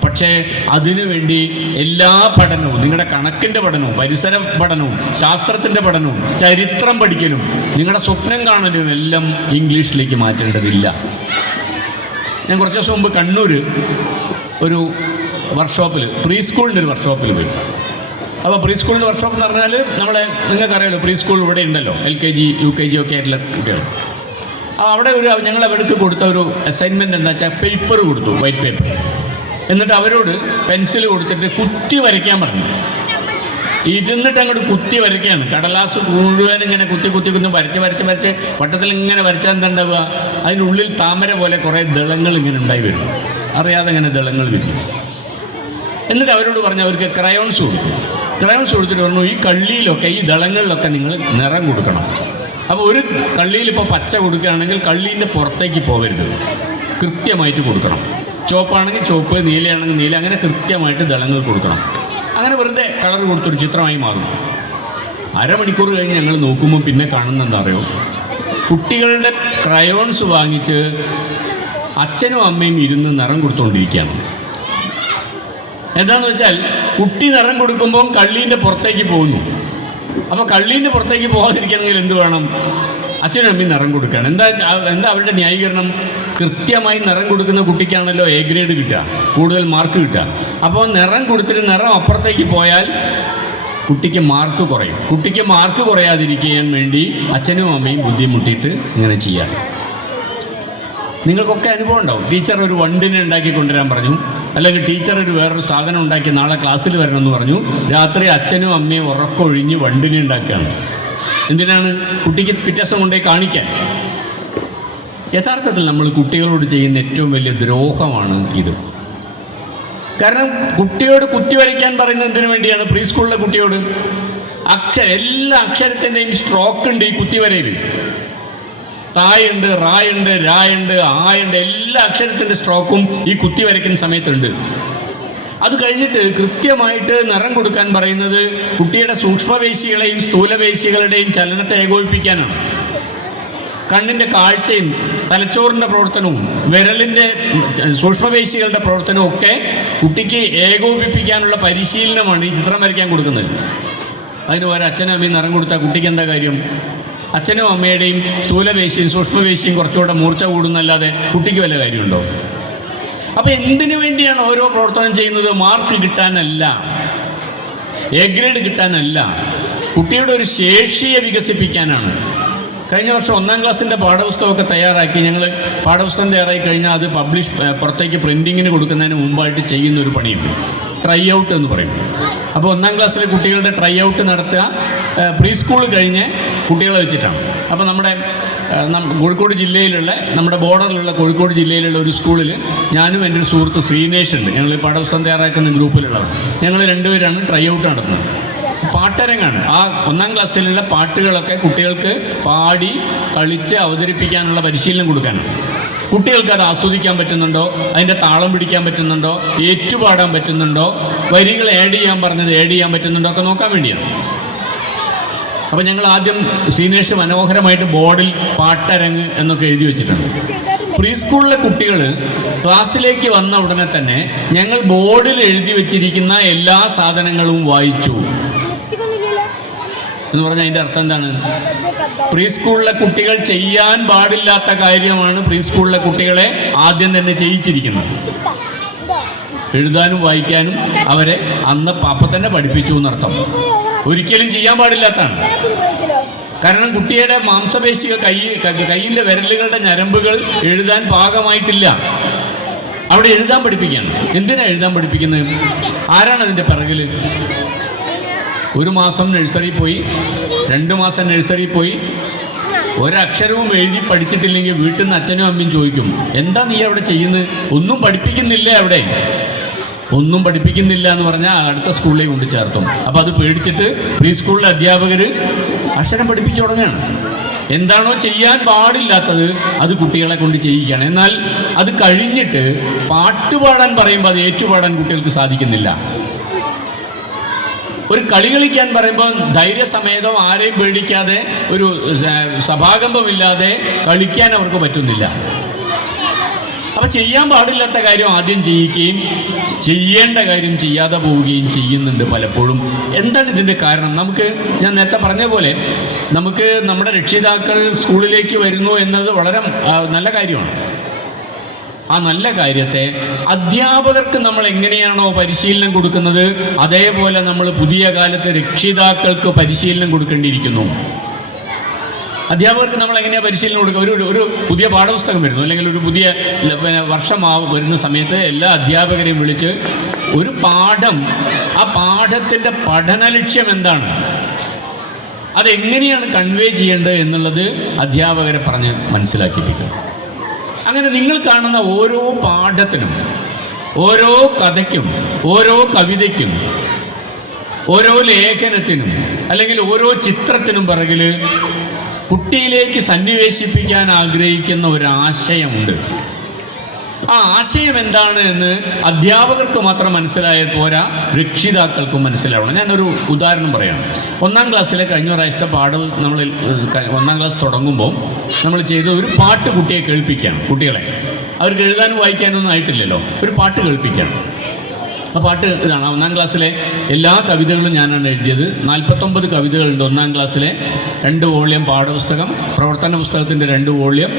പക്ഷേ അതിനുവേണ്ടി എല്ലാ പഠനവും, നിങ്ങളുടെ കണക്കിൻ്റെ പഠനവും പരിസര പഠനവും ശാസ്ത്രത്തിൻ്റെ പഠനവും ചരിത്രം പഠിക്കലും നിങ്ങളുടെ സ്വപ്നം കാണലും എല്ലാം ഇംഗ്ലീഷിലേക്ക് മാറ്റേണ്ടതില്ല. ഞാൻ കുറച്ച് ദിവസം മുമ്പ് കണ്ണൂർ ഒരു വർക്ക്ഷോപ്പിൽ, പ്രീ സ്കൂളിൻ്റെ ഒരു വർക്ക്ഷോപ്പിൽ പോയി. അപ്പോൾ പ്രീ സ്കൂളിൻ്റെ വർക്ക്ഷോപ്പ് എന്ന് പറഞ്ഞാൽ നിങ്ങൾക്കറിയാമല്ലോ, പ്രീ സ്കൂൾ ഇവിടെ ഉണ്ടല്ലോ, LKG UKG ഒക്കെ ആയിട്ടുള്ള കുട്ടികൾ. അവിടെ ഞങ്ങൾ അവർക്ക് കൊടുത്ത ഒരു അസൈൻമെൻറ്റ് എന്താ വെച്ചാൽ പേപ്പർ കൊടുത്തു, വൈറ്റ് പേപ്പർ. എന്നിട്ട് അവരോട് പെൻസിൽ കൊടുത്തിട്ട് കുത്തി വരയ്ക്കാൻ പറഞ്ഞു. ഇരുന്നിട്ട് അങ്ങോട്ട് കുത്തി വരയ്ക്കുകയാണ്. കടലാസ് മുഴുവൻ ഇങ്ങനെ കുത്തി വരച്ച് വട്ടത്തിൽ ഇങ്ങനെ വരച്ചാൽ എന്താ ഉണ്ടാവുക, അതിനുള്ളിൽ താമര പോലെ കുറേ ദളങ്ങൾ ഇങ്ങനെ ഉണ്ടായി വരും, അറിയാതെ ഇങ്ങനെ ദളങ്ങൾ വരും. എന്നിട്ട് അവരോട് പറഞ്ഞു, അവർക്ക് ക്രയോൺസ് കൊടുത്തിട്ട് പറഞ്ഞു, ഈ കള്ളിയിലൊക്കെ ഈ ദളങ്ങളിലൊക്കെ നിങ്ങൾ നിറം കൊടുക്കണം. അപ്പോൾ ഒരു കള്ളിയിൽ ഇപ്പോൾ പച്ച കൊടുക്കുകയാണെങ്കിൽ കള്ളീൻ്റെ പുറത്തേക്ക് പോകരുത്, കൃത്യമായിട്ട് കൊടുക്കണം. ചുവപ്പാണെങ്കിൽ ചുവപ്പ്, നീലയാണെങ്കിൽ നീല, അങ്ങനെ കൃത്യമായിട്ട് ദളങ്ങൾ കൊടുക്കണം. അങ്ങനെ വെറുതെ കളർ കൊടുത്തൊരു ചിത്രമായി മാറും. അരമണിക്കൂർ കഴിഞ്ഞ് ഞങ്ങൾ നോക്കുമ്പോൾ പിന്നെ കാണുന്ന എന്താ അറിയോ, കുട്ടികളുടെ ക്രയോൺസ് വാങ്ങിച്ച് അച്ഛനും അമ്മയും ഇരുന്ന് നിറം കൊടുത്തുകൊണ്ടിരിക്കുകയാണ്. എന്താണെന്ന് വെച്ചാൽ കുട്ടി നിറം കൊടുക്കുമ്പോൾ കള്ളീൻ്റെ പുറത്തേക്ക് പോകുന്നു. അപ്പോൾ കള്ളീൻ്റെ പുറത്തേക്ക് പോകാതിരിക്കണമെങ്കിൽ എന്ത് വേണം, അച്ഛനും അമ്മയും നിറം കൊടുക്കുകയാണ്. എന്താ അവരുടെ ന്യായീകരണം? കൃത്യമായി നിറം കൊടുക്കുന്ന കുട്ടിക്കാണല്ലോ A ഗ്രേഡ് കിട്ടുക, കൂടുതൽ മാർക്ക് കിട്ടുക. അപ്പോൾ നിറം കൊടുത്തിട്ട് നിറം അപ്പുറത്തേക്ക് പോയാൽ കുട്ടിക്ക് മാർക്ക് കുറയും. കുട്ടിക്ക് മാർക്ക് കുറയാതിരിക്കാൻ വേണ്ടി അച്ഛനും അമ്മയും ബുദ്ധിമുട്ടിയിട്ട് ഇങ്ങനെ ചെയ്യാം. നിങ്ങൾക്കൊക്കെ അനുഭവം ഉണ്ടാവും. ടീച്ചർ ഒരു വണ്ടിനെ ഉണ്ടാക്കി കൊണ്ടുവരാൻ പറഞ്ഞു, അല്ലെങ്കിൽ ടീച്ചർ വേറൊരു സാധനം ഉണ്ടാക്കി നാളെ ക്ലാസ്സിൽ വരണമെന്ന് പറഞ്ഞു. രാത്രി അച്ഛനും അമ്മയും ഉറക്കൊഴിഞ്ഞ് വണ്ടിനെ ഉണ്ടാക്കുകയാണ്. എന്തിനാണ്? കുട്ടിക്ക് വ്യത്യാസം കൊണ്ടേ കാണിക്കാൻ. യഥാർത്ഥത്തിൽ നമ്മൾ കുട്ടികളോട് ചെയ്യുന്ന ഏറ്റവും വലിയ ദ്രോഹമാണ് ഇത്. കാരണം കുട്ടിയോട് കുത്തി വരയ്ക്കാൻ പറയുന്നത് എന്തിനു വേണ്ടിയാണ്? പ്രീ സ്കൂളിലെ കുട്ടിയോട് എല്ലാ അക്ഷരത്തിൻ്റെയും സ്ട്രോക്ക് ഉണ്ട് ഈ കുത്തിവരയിൽ. തായുണ്ട്, റായുണ്ട്, രായുണ്ട്, ആയുണ്ട്, എല്ലാ അക്ഷരത്തിൻ്റെ സ്ട്രോക്കും ഈ കുത്തി വരയ്ക്കുന്ന സമയത്തുണ്ട്. അത് കഴിഞ്ഞിട്ട് കൃത്യമായിട്ട് നിറം കൊടുക്കാൻ പറയുന്നത് കുട്ടിയുടെ സൂക്ഷ്മപേശികളെയും സ്ഥൂലപേശികളുടെയും ചലനത്തെ ഏകോപിപ്പിക്കാനാണ്. കണ്ണിൻ്റെ കാഴ്ചയും തലച്ചോറിൻ്റെ പ്രവർത്തനവും വിരലിൻ്റെ സൂക്ഷ്മപേശികളുടെ പ്രവർത്തനവും ഒക്കെ കുട്ടിക്ക് ഏകോപിപ്പിക്കാനുള്ള പരിശീലനമാണ് ഈ ചിത്രം വരയ്ക്കാൻ കൊടുക്കുന്നത്. അതിന് പകരം അച്ഛനും അമ്മയും നിറം കൊടുത്താൽ കുട്ടിക്ക് എന്താ കാര്യം? അച്ഛനും അമ്മയുടെയും സ്ഥൂലപേശിയും സൂക്ഷ്മപേശിയും കുറച്ചുകൂടെ മൂർച്ച കൂടുന്നല്ലാതെ കുട്ടിക്ക് വല്ല കാര്യമുണ്ടോ? അപ്പോൾ എന്തിനു വേണ്ടിയാണ് ഓരോ പ്രവർത്തനം ചെയ്യുന്നത്? മാർക്ക് കിട്ടാനല്ല, A ഗ്രേഡ് കിട്ടാനല്ല, കുട്ടിയുടെ ഒരു ശേഷിയെ വികസിപ്പിക്കാനാണ്. കഴിഞ്ഞ വർഷം 1ാം ക്ലാസ്സിൻ്റെ പാഠപുസ്തകമൊക്കെ തയ്യാറാക്കി. ഞങ്ങൾ പാഠപുസ്തകം തയ്യാറായി കഴിഞ്ഞാൽ അത് പുറത്തേക്ക് പ്രിൻറ്റിങ്ങിന് കൊടുക്കുന്നതിന് മുമ്പായിട്ട് ചെയ്യുന്നൊരു പണിയുണ്ട്, ട്രൈ ഔട്ട് എന്ന് പറയും. അപ്പോൾ 1ാം ക്ലാസ്സിലെ കുട്ടികളുടെ ട്രൈ ഔട്ട് നടത്തുക പ്രീ സ്കൂൾ കഴിഞ്ഞ് കുട്ടികളെ വെച്ചിട്ടാണ്. അപ്പോൾ നമ്മുടെ കോഴിക്കോട് ജില്ലയിലുള്ള, നമ്മുടെ ബോർഡറിലുള്ള കോഴിക്കോട് ജില്ലയിലുള്ള ഒരു സ്കൂളിൽ ഞാനും എൻ്റെ ഒരു സുഹൃത്ത് ശ്രീനേഷ് ഉണ്ട്, ഞങ്ങൾ പാഠപുസ്തകം തയ്യാറാക്കുന്ന ഗ്രൂപ്പിലുള്ളത്. ഞങ്ങൾ രണ്ടുപേരാണ് ട്രൈ ഔട്ട് നടത്തുന്നത്. പാട്ടരങ്ങാണ്. ആ 1ാം ക്ലാസ്സിലുള്ള പാട്ടുകളൊക്കെ കുട്ടികൾക്ക് പാടി കളിച്ച് അവതരിപ്പിക്കാനുള്ള പരിശീലനം കൊടുക്കാനാണ്. കുട്ടികൾക്ക് അത് ആസ്വദിക്കാൻ പറ്റുന്നുണ്ടോ, അതിൻ്റെ താളം പിടിക്കാൻ പറ്റുന്നുണ്ടോ, ഏറ്റുപാടാൻ പറ്റുന്നുണ്ടോ, വരികൾ ആഡ് ചെയ്യാൻ പറഞ്ഞത് ആഡ് ചെയ്യാൻ പറ്റുന്നുണ്ടോ ഒക്കെ നോക്കാൻ വേണ്ടിയാണ്. അപ്പോൾ ഞങ്ങൾ ആദ്യം സീനിയേഴ്സ് മനോഹരമായിട്ട് ബോർഡിൽ പാട്ടരങ്ങ് എന്നൊക്കെ എഴുതി വെച്ചിട്ടുണ്ട്. പ്രീ സ്കൂളിലെ കുട്ടികൾ ക്ലാസ്സിലേക്ക് വന്ന ഉടനെ തന്നെ ഞങ്ങൾ ബോർഡിൽ എഴുതി വെച്ചിരിക്കുന്ന എല്ലാ സാധനങ്ങളും വായിച്ചു എന്ന് പറഞ്ഞാൽ അതിൻ്റെ അർത്ഥം എന്താണ്? പ്രീ സ്കൂളിലെ കുട്ടികൾ ചെയ്യാൻ പാടില്ലാത്ത കാര്യമാണ് പ്രീ സ്കൂളിലെ കുട്ടികളെ ആദ്യം തന്നെ ചെയ്യിച്ചിരിക്കുന്നത്. എഴുതാനും വായിക്കാനും അവരെ അപ്പം തന്നെ പഠിപ്പിച്ചു എന്നർത്ഥം. ഒരിക്കലും ചെയ്യാൻ പാടില്ലാത്തതാണ്. കാരണം കുട്ടിയുടെ മാംസപേശികൾ കയ്യിൻ്റെ വിരലുകളുടെ ഞരമ്പുകൾ എഴുതാൻ പാകമായിട്ടില്ല. അവിടെ എഴുതാൻ പഠിപ്പിക്കുകയാണ്. എന്തിനാ എഴുതാൻ പഠിപ്പിക്കുന്നത്? ആരാണ് അതിൻ്റെ പിറകിൽ? 1 മാസം നഴ്സറി പോയി, 2 മാസം നഴ്സറി പോയി, ഒരക്ഷരവും എഴുതി പഠിച്ചിട്ടില്ലെങ്കിൽ വീട്ടിൽ നിന്ന് അച്ഛനും അമ്മയും ചോദിക്കും, എന്താ നീ അവിടെ ചെയ്യുന്നത്? ഒന്നും പഠിപ്പിക്കുന്നില്ല, അവിടെ ഒന്നും പഠിപ്പിക്കുന്നില്ല എന്ന് പറഞ്ഞാൽ അടുത്ത സ്കൂളിലേക്ക് കൊണ്ട് ചേർത്തും. അപ്പോൾ അത് പേടിച്ചിട്ട് പ്രീ സ്കൂളിലെ അധ്യാപകർ അക്ഷരം പഠിപ്പിച്ചു തുടങ്ങുകയാണ്. എന്താണോ ചെയ്യാൻ പാടില്ലാത്തത് അത് കുട്ടികളെ കൊണ്ട് ചെയ്യിക്കുകയാണ്. എന്നാൽ അത് കഴിഞ്ഞിട്ട് പാട്ട് പാടാൻ പറയുമ്പോൾ അത് ഏറ്റുപാടാൻ കുട്ടികൾക്ക് സാധിക്കുന്നില്ല. ഒരു കളി കളിക്കാൻ പറയുമ്പോൾ ധൈര്യസമേതം ആരെയും പേടിക്കാതെ ഒരു സഭാകമ്പമില്ലാതെ കളിക്കാൻ അവർക്ക് പറ്റുന്നില്ല. അപ്പം ചെയ്യാൻ പാടില്ലാത്ത കാര്യം ആദ്യം ചെയ്യിക്കുകയും ചെയ്യേണ്ട കാര്യം ചെയ്യാതെ പോവുകയും ചെയ്യുന്നുണ്ട് പലപ്പോഴും. എന്താണ് ഇതിൻ്റെ കാരണം? ഞാൻ നേരത്തെ പറഞ്ഞ പോലെ നമുക്ക് നമ്മുടെ രക്ഷിതാക്കൾ സ്കൂളിലേക്ക് വരുന്നു എന്നത് വളരെ നല്ല കാര്യമാണ്. ആ നല്ല കാര്യത്തെ അധ്യാപകർക്ക് നമ്മൾ എങ്ങനെയാണോ പരിശീലനം കൊടുക്കുന്നത്, അതേപോലെ നമ്മൾ പുതിയ കാലത്തെ രക്ഷിതാക്കൾക്ക് പരിശീലനം കൊടുക്കേണ്ടിയിരിക്കുന്നു. അധ്യാപകർക്ക് നമ്മൾ എങ്ങനെയാണ് പരിശീലനം കൊടുക്കുക? ഒരു പുതിയ പാഠപുസ്തകം വരുന്നു, അല്ലെങ്കിൽ ഒരു പുതിയ വർഷം വരുന്ന സമയത്ത് എല്ലാ അധ്യാപകരെയും വിളിച്ച് ഒരു പാഠം, ആ പാഠത്തിൻ്റെ പഠന ലക്ഷ്യം എന്താണ്, അതെങ്ങനെയാണ് കൺവേ ചെയ്യേണ്ടത് എന്നുള്ളത് അധ്യാപകരെ പറഞ്ഞ് മനസ്സിലാക്കിപ്പിക്കും. അങ്ങനെ നിങ്ങൾ കാണുന്ന ഓരോ പാഠത്തിനും, ഓരോ കഥയ്ക്കും, ഓരോ കവിതയ്ക്കും, ഓരോ ലേഖനത്തിനും, അല്ലെങ്കിൽ ഓരോ ചിത്രത്തിനും പിറകിൽ കുട്ടിയിലേക്ക് സന്നിവേശിപ്പിക്കാൻ ആഗ്രഹിക്കുന്ന ഒരാശയമുണ്ട്. ആ ആശയം എന്താണ് എന്ന് അധ്യാപകർക്ക് മാത്രം മനസ്സിലായാൽ പോരാ, രക്ഷിതാക്കൾക്കും മനസ്സിലാവണം. ഞാനൊരു ഉദാഹരണം പറയാം. 1-ാം ക്ലാസ്സിലെ കഴിഞ്ഞ പ്രാവശ്യത്തെ പാഠം നമ്മൾ 1-ാം ക്ലാസ് തുടങ്ങുമ്പോൾ നമ്മൾ ചെയ്ത ഒരു പാട്ട് കുട്ടിയെ കേൾപ്പിക്കുകയാണ്. കുട്ടികളെ അവർക്ക് എഴുതാനും വായിക്കാനൊന്നും ആയിട്ടില്ലല്ലോ, ഒരു പാട്ട് കേൾപ്പിക്കുകയാണ്. ആ പാട്ട് ഇതാണ്. 1-ാം ക്ലാസ്സിലെ എല്ലാ കവിതകളും ഞാനാണ് എഴുതിയത്. 49 കവിതകളുണ്ട് 1-ാം ക്ലാസ്സിലെ. 2 വോള്യം പാഠപുസ്തകം, പ്രവർത്തന പുസ്തകത്തിൻ്റെ 2 വോള്യം,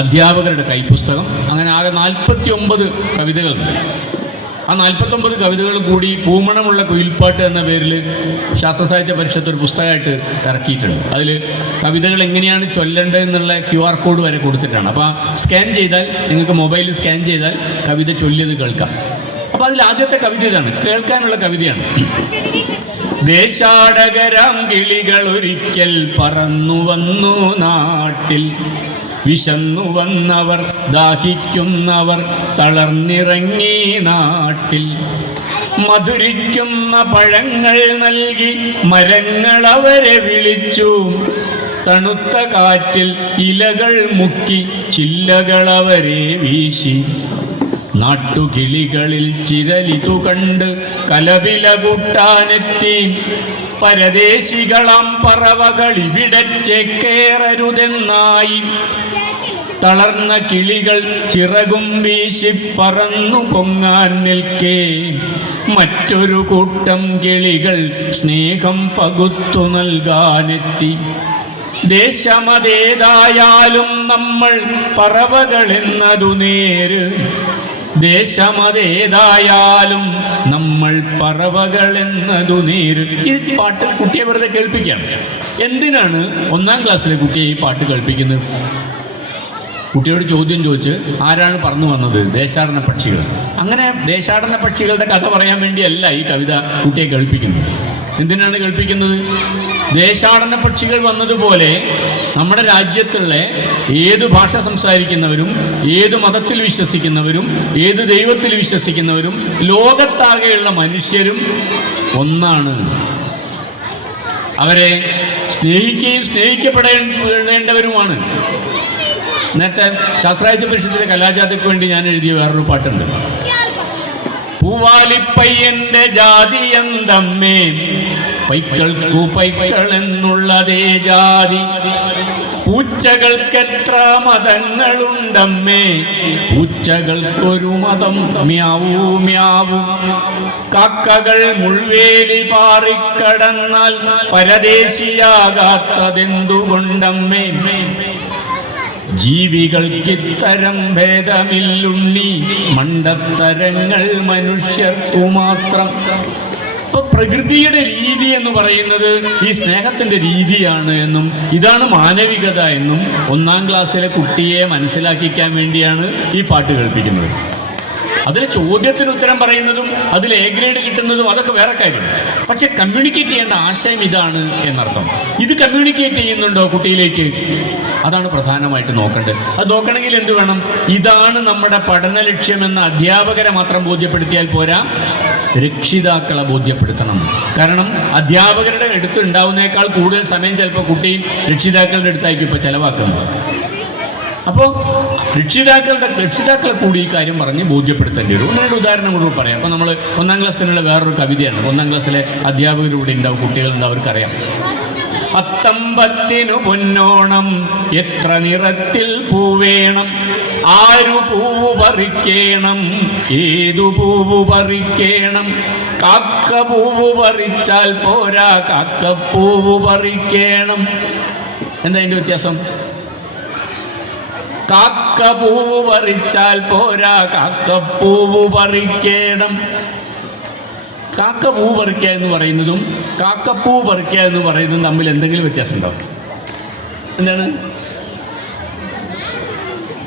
അധ്യാപകരുടെ കൈപ്പുസ്തകം, അങ്ങനെ ആകെ 49 കവിതകളുണ്ട്. ആ 49 കവിതകൾ കൂടി പൂമണമുള്ള കുയിൽപ്പാട്ട് എന്ന പേരിൽ ശാസ്ത്ര സാഹിത്യ പരിഷത്ത് ഒരു പുസ്തകമായിട്ട് ഇറക്കിയിട്ടുണ്ട്. അതിൽ കവിതകൾ എങ്ങനെയാണ് ചൊല്ലേണ്ടത് എന്നുള്ള QR കോഡ് വരെ കൊടുത്തിട്ടാണ്. അപ്പോൾ സ്കാൻ ചെയ്താൽ, നിങ്ങൾക്ക് മൊബൈലിൽ സ്കാൻ ചെയ്താൽ കവിത ചൊല്ലിയത് കേൾക്കാം. അപ്പോൾ അതിൽ ആദ്യത്തെ കവിത ഇതാണ്, കേൾക്കാനുള്ള കവിതയാണ്. ദേശാടകരാം കിളികൾ ഒരിക്കൽ പറന്നു വന്നു നാട്ടിൽ, വിശന്നു വന്നവർ ദാഹിക്കുന്നവർ തളർന്നിറങ്ങി നാട്ടിൽ, മധുരിക്കുന്ന പഴങ്ങൾ നൽകി മരങ്ങൾ അവരെ വിളിച്ചു, തണുത്ത കാറ്റിൽ ഇലകൾ മുക്കി ചില്ലകൾ അവരെ വീശി, നാട്ടുകിളികളിൽ ചിരലിതു കണ്ട് കലപില കൂട്ടാനെത്തി, പരദേശികളാം പറവകൾ ഇവിടെ ചേക്കേറരുതെന്നായി, തളർന്ന കിളികൾ ചിറകും വീശി പറന്നു പൊങ്ങാൻ നിൽക്കേ, മറ്റൊരു കൂട്ടം കിളികൾ സ്നേഹം പകുത്തു നൽകാനെത്തി. ദേശമതേതായാലും നമ്മൾ പറവകളെന്നതു നേര്, ദേശമതേതായാലും നമ്മൾ പറവകളെന്നതു നേര്. ഈ പാട്ട് കുട്ടിയെ വെറുതെ കേൾപ്പിക്കുകയാണ്. എന്തിനാണ് 1-ാം ക്ലാസ്സിലെ കുട്ടിയെ ഈ പാട്ട് കേൾപ്പിക്കുന്നത്? കുട്ടിയോട് ചോദ്യം ചോദിച്ച് ആരാണ് പറന്നു വന്നത്? ദേശാടന പക്ഷികൾ. അങ്ങനെ ദേശാടന പക്ഷികളുടെ കഥ പറയാൻ വേണ്ടിയല്ല ഈ കവിത കുട്ടിയെ കേൾപ്പിക്കുന്നത്. എന്തിനാണ് കേൾപ്പിക്കുന്നത്? ദേശാടന പക്ഷികൾ വന്നതുപോലെ നമ്മുടെ രാജ്യത്തുള്ള ഏത് ഭാഷ സംസാരിക്കുന്നവരും, ഏത് മതത്തിൽ വിശ്വസിക്കുന്നവരും, ഏത് ദൈവത്തിൽ വിശ്വസിക്കുന്നവരും, ലോകത്താകെയുള്ള മനുഷ്യരും ഒന്നാണ്. അവരെ സ്നേഹിക്കുകയും സ്നേഹിക്കപ്പെടേണ്ടവരുമാണ്. നേരത്തെ ശാസ്ത്രാഹിത്യ പരിഷത്തിലെ കലാജാതയ്ക്ക് വേണ്ടി ഞാൻ എഴുതിയ വേറൊരു പാട്ടുണ്ട്. പൂവാലിപ്പയ്യന്റെ ജാതി എന്തമ്മേ, പൈക്കൾക്കു പൈക്കളെന്നുള്ളതേ ജാതി, പൂച്ചകൾക്കെത്ര മതങ്ങളുണ്ടമ്മേ, പൂച്ചകൾക്കൊരു മതം മ്യാവൂ മ്യാവൂ, കാക്കകൾ മുൾവേലി പാറിക്കടന്നാൽ പരദേശിയാകാത്തതെന്തുകൊണ്ടമ്മേ, ജീവികൾക്കിത്തരം ഭേദമില്ലുണ്ണി, മണ്ടത്തരങ്ങൾ മനുഷ്യർക്കു മാത്രം. അപ്പൊ പ്രകൃതിയുടെ രീതി എന്ന് പറയുന്നത് ഈ സ്നേഹത്തിന്റെ രീതിയാണ് എന്നും ഇതാണ് മാനവികത എന്നും 1-ാം ക്ലാസ്സിലെ കുട്ടിയെ മനസ്സിലാക്കിക്കാൻ വേണ്ടിയാണ് ഈ പാട്ട് കേൾപ്പിക്കുന്നത്. അതിൽ ചോദ്യത്തിന് ഉത്തരം പറയുന്നതും അതിൽ എ ഗ്രേഡ് കിട്ടുന്നതും അതൊക്കെ വേറെ കാര്യം. പക്ഷെ കമ്മ്യൂണിക്കേറ്റ് ചെയ്യേണ്ട ആശയം ഇതാണ് എന്നർത്ഥം. ഇത് കമ്മ്യൂണിക്കേറ്റ് ചെയ്യുന്നുണ്ടോ കുട്ടിയിലേക്ക്? അതാണ് പ്രധാനമായിട്ട് നോക്കേണ്ടത്. അത് നോക്കണമെങ്കിൽ എന്ത് വേണം? ഇതാണ് നമ്മുടെ പഠന ലക്ഷ്യമെന്ന അധ്യാപകരെ മാത്രം ബോധ്യപ്പെടുത്തിയാൽ പോരാ, രക്ഷിതാക്കളെ ബോധ്യപ്പെടുത്തണം. കാരണം അധ്യാപകരുടെ അടുത്ത് ഉണ്ടാവുന്നേക്കാൾ കൂടുതൽ സമയം ചിലപ്പോൾ കുട്ടി രക്ഷിതാക്കളുടെ അടുത്തായിരിക്കും ഇപ്പോൾ ചിലവാക്കുന്നത്. അപ്പോൾ രക്ഷിതാക്കളെ കൂടി ഈ കാര്യം പറഞ്ഞ് ബോധ്യപ്പെടുത്തേണ്ടി വരും. ഒന്നൊരു ഉദാഹരണം കൂടി പറയാം. അപ്പോൾ നമ്മൾ 1-ാം ക്ലാസ്സിലുള്ള വേറൊരു കവിതയാണ്. 1-ാം ക്ലാസ്സിലെ അധ്യാപകരൂടെ ഉണ്ടാവും, കുട്ടികളുണ്ടാവും, അവർക്കറിയാം. അത്തമ്പത്തിനു പൊന്നോണം എത്ര നിറത്തിൽ പൂവേണം, ആരു പൂവ് പറിക്കേണം, ഏതു പൂവ് പറിക്കേണം, കാക്ക പൂവ് പറിച്ചാൽ പോരാ, കാക്കപ്പൂവ് പറിക്കേണം. എന്താ അതിൻ്റെ വ്യത്യാസം? കാക്ക പൂവ് പറിച്ചാൽ പോരാ, കാക്കപ്പൂവ് പറിക്കണം. കാക്ക പൂവ് പറിക്കുക എന്ന് പറയുന്നതും കാക്കപ്പൂവ് പറിക്കുക എന്ന് പറയുന്നതും തമ്മിൽ എന്തെങ്കിലും വ്യത്യാസം ഉണ്ടാവും? എന്താണ്?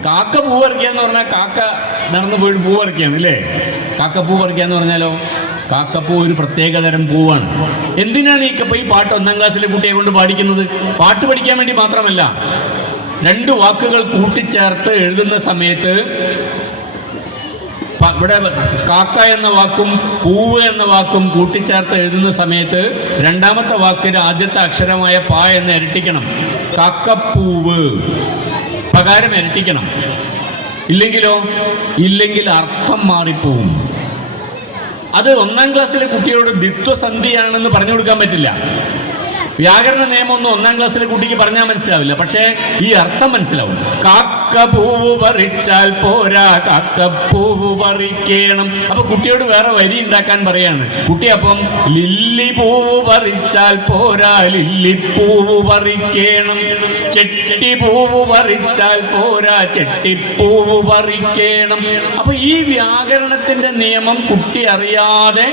കാക്ക പൂ പറിക്കുക എന്ന് പറഞ്ഞാൽ കാക്ക നടന്നു പോയിട്ട് പൂ പറിക്കുകയാണ് അല്ലേ? കാക്കപ്പൂ പറിക്കുക എന്ന് പറഞ്ഞാലോ, കാക്കപ്പൂ ഒരു പ്രത്യേകതരം പൂവാണ്. എന്തിനാണ് ഈ പാട്ട് 1-ാം ക്ലാസ്സിലെ കുട്ടിയെ കൊണ്ട് പാടിക്കുന്നത്? പാട്ട് പഠിക്കാൻ വേണ്ടി മാത്രമല്ല. 2 വാക്കുകൾ കൂട്ടിച്ചേർത്ത് എഴുതുന്ന സമയത്ത് ഇവിടെ കാക്ക എന്ന വാക്കും പൂവ് എന്ന വാക്കും കൂട്ടിച്ചേർത്ത് എഴുതുന്ന സമയത്ത് 2ാമത്തെ വാക്കിന് ആദ്യത്തെ അക്ഷരമായ പ എന്ന് ഇരട്ടിക്കണം. കാക്കപ്പൂവ് പകരം ഇരട്ടിക്കണം. ഇല്ലെങ്കിൽ അർത്ഥം മാറിപ്പോവും. അത് 1-ാം ക്ലാസ്സിലെ കുട്ടിയോട് ദ്വിത്വസന്ധിയാണെന്ന് പറഞ്ഞു കൊടുക്കാൻ പറ്റില്ല. വ്യാകരണ നിയമമൊന്നും 1-ാം ക്ലാസ്സിലെ കുട്ടിക്ക് പറഞ്ഞാൽ മനസ്സിലാവില്ല. പക്ഷേ ഈ അർത്ഥം മനസ്സിലാവും. കാക്ക പൂവ് പറിച്ചാൽ പോരാ, കാക്കപ്പൂവ് പറിക്കണം. അപ്പൊ കുട്ടിയോട് വേറെ വരി ഉണ്ടാക്കാൻ പറയാണ് കുട്ടി. അപ്പം ലില്ലി പൂവ് പറിച്ചാൽ പോരാ, ലില്ലിപ്പൂവ് പറിക്കണം. ചെട്ടിപ്പൂവ് പറിച്ചാൽ പോരാ, ചെട്ടിപ്പൂവ് പറിക്കണം. അപ്പൊ ഈ വ്യാകരണത്തിന്റെ നിയമം കുട്ടി അറിയാതെ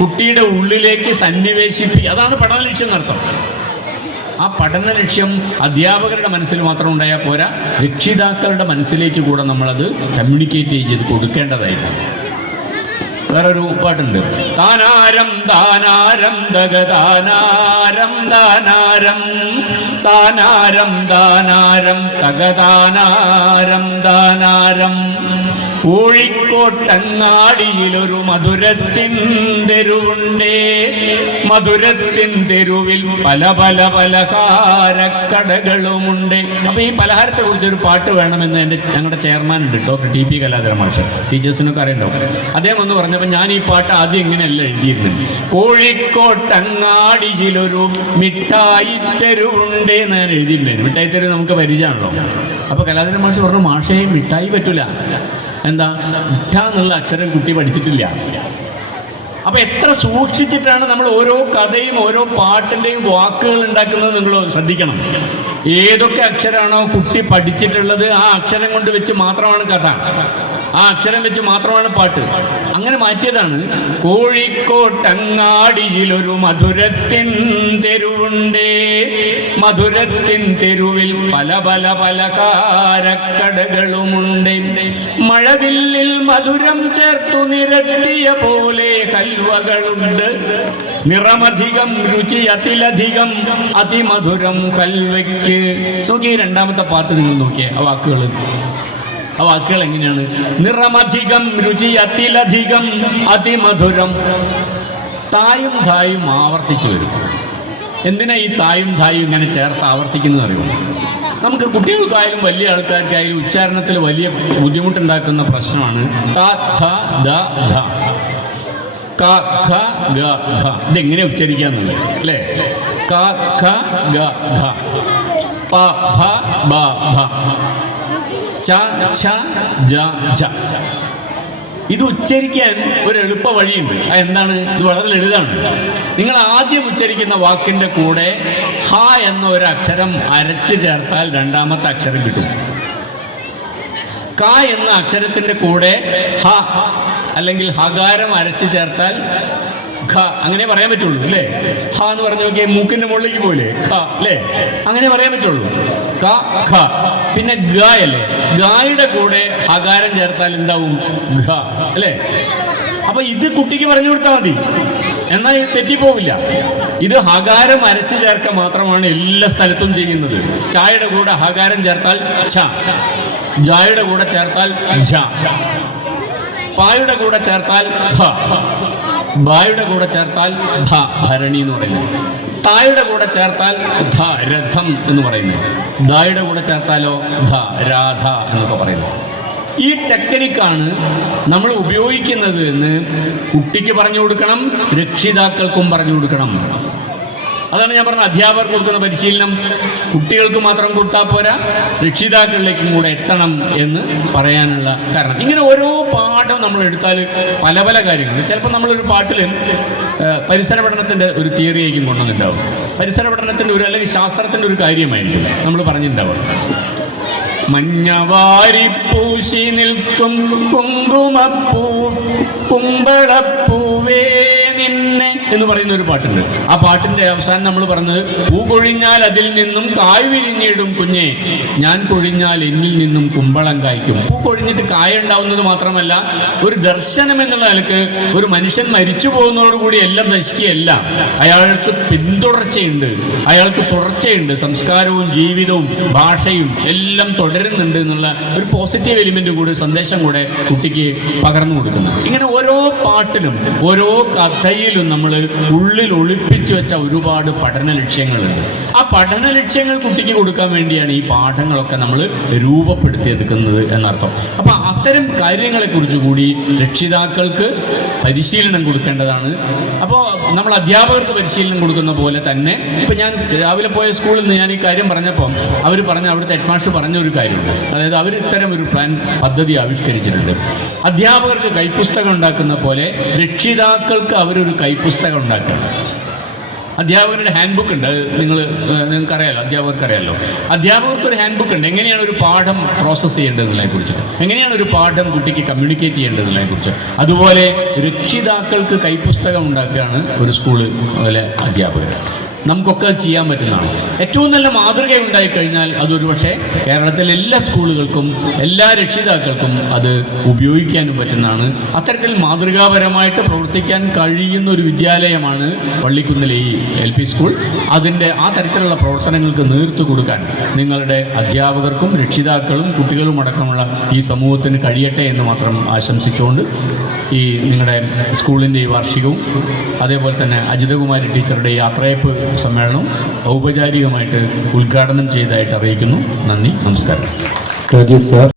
കുട്ടിയുടെ ഉള്ളിലേക്ക് സന്നിവേശിപ്പിക്കുക. അതാണ് പഠന ലക്ഷ്യം എന്നർത്ഥം. ആ പഠന ലക്ഷ്യം അധ്യാപകരുടെ മനസ്സിൽ മാത്രം ഉണ്ടായാൽ പോരാ, രക്ഷിതാക്കളുടെ മനസ്സിലേക്ക് കൂടെ നമ്മളത് കമ്മ്യൂണിക്കേറ്റ് ചെയ്ത് കൊടുക്കേണ്ടതായിട്ടുണ്ട്. വേറൊരു പാട്ടുണ്ട്. താനാരം താനാരം തകതാനാരം താനാരം, താനാരം താനാരം തകതാനാരം താനാരം. കോഴിക്കോട്ടങ്ങാടിയിലൊരു മധുരത്തിൻ തെരുവുണ്ടേ, മധുരത്തിൻ തെരുവിൽ പല പല പലഹാരക്കടകളുമുണ്ട്. അപ്പൊ ഈ പലഹാരത്തെ കുറിച്ചൊരു പാട്ട് വേണമെന്ന് ഞങ്ങളുടെ ചെയർമാൻ ഉണ്ട്, ഡോക്ടർ ടി പി കലാധര മാഷ്. ടീച്ചേഴ്സിനൊക്കെ അറിയണ്ടാവും. അദ്ദേഹം ഒന്ന് പറഞ്ഞപ്പോൾ ഞാൻ ഈ പാട്ട് ആദ്യം ഇങ്ങനെയല്ല എഴുതിയിരുന്നത്. കോഴിക്കോട്ടങ്ങാടിയിലൊരു മിഠായി തെരുവുണ്ട് എന്ന് ഞാൻ എഴുതിയിട്ടുണ്ടായിരുന്നു. മിഠായി തെരുവ് നമുക്ക് പരിചയമാണല്ലോ. അപ്പൊ കലാധര മാഷ് പറഞ്ഞു, മാഷേ മിഠായി പറ്റൂല. എന്താ? മിഠ എന്നുള്ള അക്ഷരം കുട്ടി പഠിച്ചിട്ടില്ല. അപ്പൊ എത്ര സൂക്ഷിച്ചിട്ടാണ് നമ്മൾ ഓരോ കഥയും ഓരോ പാട്ടിന്റെയും വാക്കുകൾ ഉണ്ടാക്കുന്നത് നിങ്ങൾ ശ്രദ്ധിക്കണം. ഏതൊക്കെ അക്ഷരമാണോ കുട്ടി പഠിച്ചിട്ടുള്ളത് ആ അക്ഷരം കൊണ്ട് വെച്ച് മാത്രമാണ് കഥ, ആ അക്ഷരം വെച്ച് മാത്രമാണ് പാട്ട്. അങ്ങനെ മാറ്റിയതാണ്. കോഴിക്കോട്ടങ്ങാടിയിലൊരു മധുരത്തിൻ തെരുവുണ്ടേ, മധുരത്തിൻ തെരുവിൽ പല പല പലഹാരക്കടകളുമുണ്ട്. മഴവില്ലിൽ മധുരം ചേർത്തു നിരത്തിയ പോലെ ഹൽവകളുണ്ട്. നിറമധികം രുചി അതിലധികം അതിമധുരം ഹൽവയ്ക്ക്. നോക്കി 2ാമത്തെ പാട്ട് നിങ്ങൾ നോക്കിയേ. ആ വാക്കുകൾ എങ്ങനെയാണ്? നിറമധികം രുചി അതിലധികം അതിമധുരം. തായും ധായും ആവർത്തിച്ചു വരും. എന്തിനാ ഈ തായും ധായും ഇങ്ങനെ ചേർത്ത് ആവർത്തിക്കുന്നത് അറിയുമോ? നമുക്ക് കുട്ടികൾക്കായാലും വലിയ ആൾക്കാർക്കായാലും ഉച്ചാരണത്തിൽ വലിയ ബുദ്ധിമുട്ടുണ്ടാക്കുന്ന പ്രശ്നമാണ് ത ഥ ദ ധ. ക ഖ ഗ ഘ. ഇതെങ്ങനെ ഉച്ചരിക്കാന്നുള്ളത് അല്ലേ? ക ഖ ഗ ഘ, പ ഭ ബ ഭ, ച ഛ ജ ഝ. ഇത് ഉച്ചരിക്കാൻ ഒരു എളുപ്പ വഴിയുണ്ട്. എന്താണ്? ഇത് വളരെ ലളിതമാണ്. നിങ്ങൾ ആദ്യം ഉച്ചരിക്കുന്ന വാക്കിൻ്റെ കൂടെ ഹ എന്ന ഒരു അക്ഷരം അരച്ച് ചേർത്താൽ 2ാമത്തെ അക്ഷരം കിട്ടും. ക എന്ന അക്ഷരത്തിൻ്റെ കൂടെ ഹ അല്ലെങ്കിൽ ഹകാരം അരച്ച് ചേർത്താൽ ഖ അങ്ങനെ പറയാൻ പറ്റുള്ളൂ അല്ലേ. ഹ എന്ന് പറഞ്ഞു നോക്കിയേ, മൂക്കിന്റെ മുകളിലേക്ക് പോലെ ഖ അല്ലേ, അങ്ങനെ പറയാൻ പറ്റുള്ളൂ. ക ഖ. പിന്നെ ഗ അല്ലേ, ഗായുടെ കൂടെ ഹകാരം ചേർത്താൽ എന്താവും? ഘ അല്ലേ. അപ്പൊ ഇത് കുട്ടിക്ക് പറഞ്ഞു കൊടുത്താൽ മതി, എന്നാൽ ഇത് തെറ്റിപ്പോവില്ല. ഇത് ഹകാരം അരച്ചു ചേർക്കുക മാത്രമാണ് എല്ലാ സ്ഥലത്തും ചെയ്യുന്നത്. ചായയുടെ കൂടെ ഹകാരം ചേർത്താൽ ഛ, ജായുടെ കൂടെ ചേർത്താൽ ഝ, പായുടെ കൂടെ ചേർത്താൽ ഭ, ബായുടെ കൂടെ ചേർത്താൽ ഭ, ഭരണി എന്ന് പറയുന്നത്. തായുടെ കൂടെ ചേർത്താൽ ധ, രഥം എന്ന് പറയുന്നത്. ദായുടെ കൂടെ ചേർത്താലോ ധ, രാധ എന്നൊക്കെ പറയുന്നത്. ഈ ടെക്നിക്കാണ് നമ്മൾ ഉപയോഗിക്കുന്നത് എന്ന് കുട്ടിക്ക് പറഞ്ഞു കൊടുക്കണം, രക്ഷിതാക്കൾക്കും പറഞ്ഞു കൊടുക്കണം. അതാണ് ഞാൻ പറഞ്ഞ അധ്യാപകർക്ക് കൊടുക്കുന്ന പരിശീലനം കുട്ടികൾക്ക് മാത്രം കൊടുത്താൽ പോരാ, രക്ഷിതാക്കളിലേക്കും കൂടെ എത്തണം എന്ന് പറയാനുള്ള കാരണം. ഇങ്ങനെ ഓരോ പാഠം നമ്മൾ എടുത്താൽ പല പല കാര്യങ്ങൾ. ചിലപ്പോൾ നമ്മളൊരു പാട്ടിൽ പരിസര പഠനത്തിൻ്റെ ഒരു തിയറിയേക്കും കൊണ്ടുവന്നിട്ടുണ്ടാവും. പരിസര പഠനത്തിൻ്റെ ഒരു അല്ലെങ്കിൽ ശാസ്ത്രത്തിൻ്റെ ഒരു കാര്യമായിരിക്കും നമ്മൾ പറഞ്ഞിട്ടുണ്ടാവും. മഞ്ഞവാരിപ്പൂശി നിൽക്കും കുങ്കുമപ്പൂ കുമ്പളപ്പൂവേ നിന്നെ എന്ന് പറയുന്ന ഒരു പാട്ടുണ്ട്. ആ പാട്ടിന്റെ അവസാനം നമ്മൾ പറഞ്ഞത്, പൂ കൊഴിഞ്ഞാൽ അതിൽ നിന്നും കായ് വിരിഞ്ഞിടും കുഞ്ഞെ, ഞാൻ കൊഴിഞ്ഞാൽ എന്നിൽ നിന്നും കുമ്പളം കായ്ക്കും. പൂ കൊഴിഞ്ഞിട്ട് കായ ഉണ്ടാവുന്നത് മാത്രമല്ല, ഒരു ദർശനം എന്നുള്ള നിലക്ക് ഒരു മനുഷ്യൻ മരിച്ചു പോകുന്നതോടുകൂടി എല്ലാം നശിക്കുകയല്ല, അയാൾക്ക് പിന്തുടർച്ചയുണ്ട്, അയാൾക്ക് തുടർച്ചയുണ്ട്, സംസ്കാരവും ജീവിതവും ഭാഷയും എല്ലാം തുടരുന്നുണ്ട് എന്നുള്ള ഒരു പോസിറ്റീവ് എലിമെന്റ് കൂടി, സന്ദേശം കൂടെ കുട്ടിക്ക് പകർന്നു കൊടുക്കുന്നു. ഇങ്ങനെ ഓരോ പാട്ടിലും ഓരോ കഥയിലും നമ്മൾ ഉള്ളിൽ ഒളിപ്പിച്ചു വെച്ച ഒരുപാട് പഠന ലക്ഷ്യങ്ങളുണ്ട്. ആ പഠന ലക്ഷ്യങ്ങൾ കുട്ടിക്ക് കൊടുക്കാൻ വേണ്ടിയാണ് ഈ പാഠങ്ങളൊക്കെ നമ്മൾ രൂപപ്പെടുത്തിയെടുക്കുന്നത് എന്നർത്ഥം. അപ്പം അത്തരം കാര്യങ്ങളെക്കുറിച്ച് കൂടി രക്ഷിതാക്കൾക്ക് പരിശീലനം കൊടുക്കേണ്ടതാണ്. അപ്പോൾ നമ്മൾ അധ്യാപകർക്ക് പരിശീലനം കൊടുക്കുന്ന പോലെ തന്നെ ഇപ്പം ഞാൻ രാവിലെ പോയ സ്കൂളിൽ നിന്ന് ഞാൻ ഈ കാര്യം പറഞ്ഞപ്പോൾ അവർ പറഞ്ഞ, അവിടുത്തെ ഹെഡ്മാസ്റ്റർ പറഞ്ഞ ഒരു കാര്യമുണ്ട്. അതായത് അവർ ഇത്തരം ഒരു പ്ലാൻ പദ്ധതി ആവിഷ്കരിച്ചിട്ടുണ്ട്. അധ്യാപകർക്ക് കൈപ്പുസ്തകം ഉണ്ടാക്കുന്ന പോലെ രക്ഷിതാക്കൾക്ക് അവരൊരു കൈപ്പുസ്തകം ഉണ്ടാക്കണം. അധ്യാപകരുടെ ഹാൻഡ് ബുക്ക് ഉണ്ട്, നിങ്ങൾക്കറിയാലോ, അധ്യാപകർക്കറിയാലോ. അധ്യാപകർക്ക് ഒരു ഹാൻഡ് ബുക്ക് ഉണ്ട്, എങ്ങനെയാണ് ഒരു പാഠം പ്രോസസ്സ് ചെയ്യേണ്ടതെന്നതിനെ കുറിച്ച്, എങ്ങനെയാണ് ഒരു പാഠം കുട്ടിക്ക് കമ്മ്യൂണിക്കേറ്റ് ചെയ്യേണ്ടതെന്നതിനെ കുറിച്ച്. അതുപോലെ രക്ഷിതാക്കൾക്ക് കൈപ്പുസ്തകം ഉണ്ടാക്കുകയാണ് ഒരു സ്കൂള് പോലെ അധ്യാപകർ. നമുക്കൊക്കെ ചെയ്യാൻ പറ്റുന്നതാണ്. ഏറ്റവും നല്ല മാതൃക ഉണ്ടായിക്കഴിഞ്ഞാൽ അതൊരു പക്ഷേ കേരളത്തിലെ എല്ലാ സ്കൂളുകൾക്കും എല്ലാ രക്ഷിതാക്കൾക്കും അത് ഉപയോഗിക്കാനും പറ്റുന്നതാണ്. അത്തരത്തിൽ മാതൃകാപരമായിട്ട് പ്രവർത്തിക്കാൻ കഴിയുന്ന ഒരു വിദ്യാലയമാണ് പള്ളിക്കുന്നിലെ ഈ LP സ്കൂൾ. അതിൻ്റെ ആ തരത്തിലുള്ള പ്രവർത്തനങ്ങൾക്ക് നേതൃത്വം കൊടുക്കാൻ നിങ്ങളുടെ അധ്യാപകർക്കും രക്ഷിതാക്കളും കുട്ടികളും അടക്കമുള്ള ഈ സമൂഹത്തിന് കഴിയട്ടെ എന്ന് മാത്രം ആശംസിച്ചുകൊണ്ട് ഈ നിങ്ങളുടെ സ്കൂളിൻ്റെ ഈ വാർഷികവും അതേപോലെ തന്നെ അജിതകുമാരി ടീച്ചറുടെ യാത്രയപ്പ് സമ്മേളനം ഔപചാരികമായിട്ട് ഉദ്ഘാടനം ചെയ്തതായിട്ട് അറിയിക്കുന്നു. നന്ദി, നമസ്കാരം.